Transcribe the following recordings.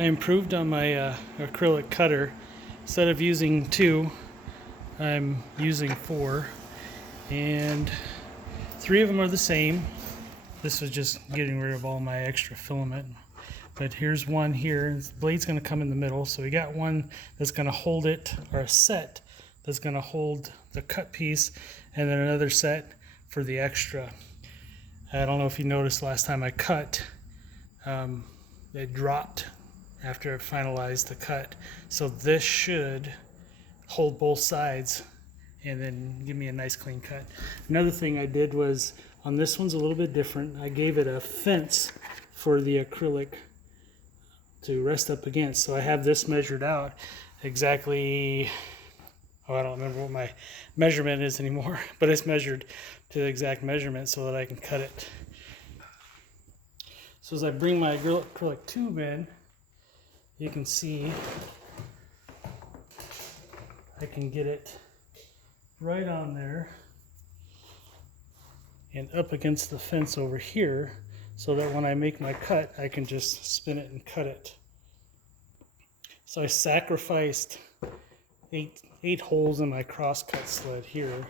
I improved on my acrylic cutter. Instead of using 2, I'm using 4, and 3 of them are the same. This is just getting rid of all my extra filament. But here's one here. The blade's going to come in the middle, so we got one that's going to hold it, or a set that's going to hold the cut piece, and then another set for the extra. I don't know if you noticed last time I cut, it dropped after I finalized the cut. So this should hold both sides and then give me a nice clean cut. Another thing I did was, on this one's a little bit different. I gave it a fence for the acrylic to rest up against. So I have this measured out exactly, I don't remember what my measurement is anymore, but it's measured to the exact measurement so that I can cut it. So as I bring my acrylic tube in, you can see I can get it right on there and up against the fence over here, so that when I make my cut, I can just spin it and cut it. So I sacrificed eight holes in my crosscut sled here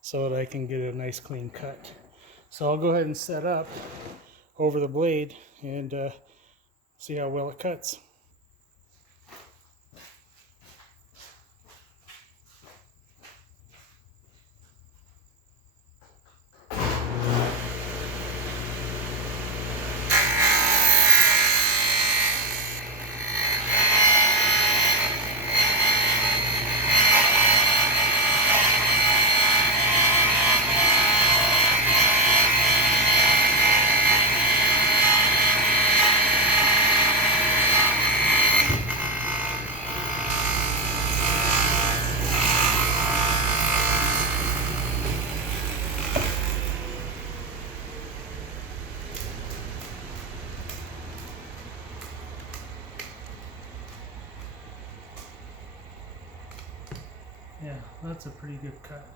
so that I can get a nice clean cut. So I'll go ahead and set up over the blade and see how well it cuts. Yeah, that's a pretty good cut.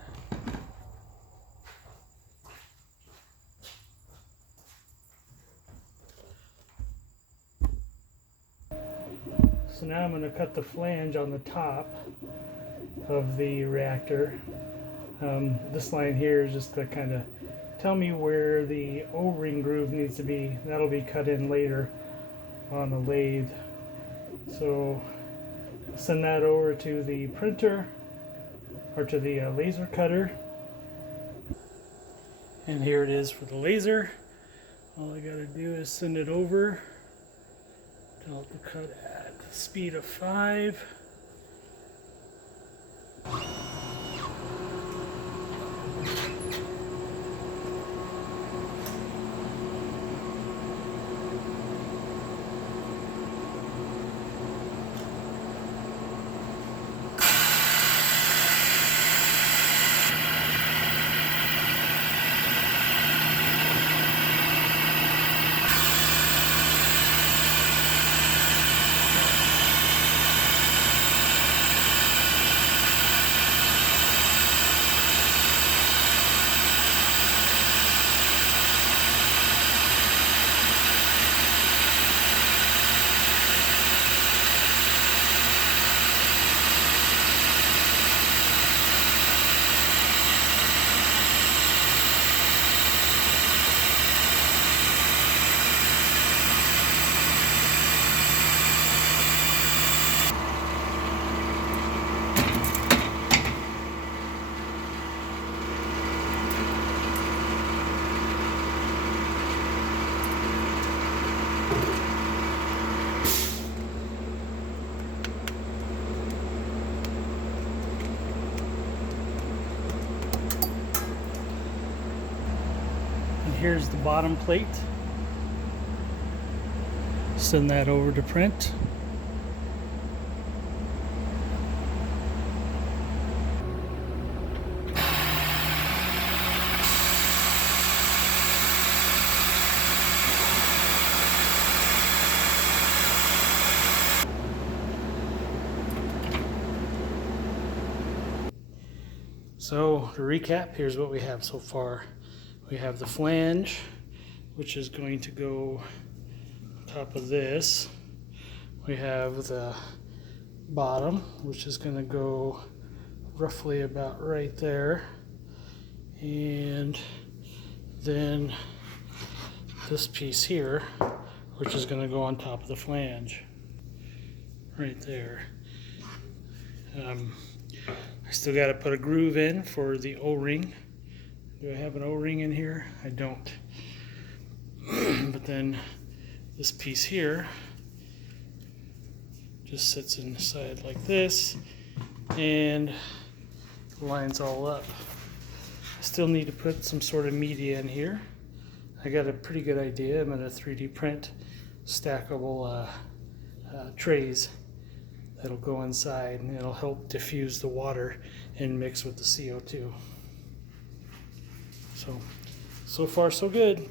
So now I'm going to cut the flange on the top of the reactor. This line here is just to kind of tell me where the O-ring groove needs to be. That'll be cut in later on the lathe. So send that over to the printer, or to the laser cutter. And here it is for the laser. All I gotta do is send it over. Tell it to cut at the speed of 5. Here's the bottom plate. Send that over to print. So to recap, here's what we have so far. We have the flange, which is going to go on top of this. We have the bottom, which is going to go roughly about right there, and then this piece here, which is going to go on top of the flange right there. I still got to put a groove in for the O-ring. Do I have an O-ring in here? I don't. But then this piece here just sits inside like this and lines all up. I still need to put some sort of media in here. I got a pretty good idea. I'm going to 3D print stackable trays that'll go inside, and it'll help diffuse the water and mix with the CO2. So far so good.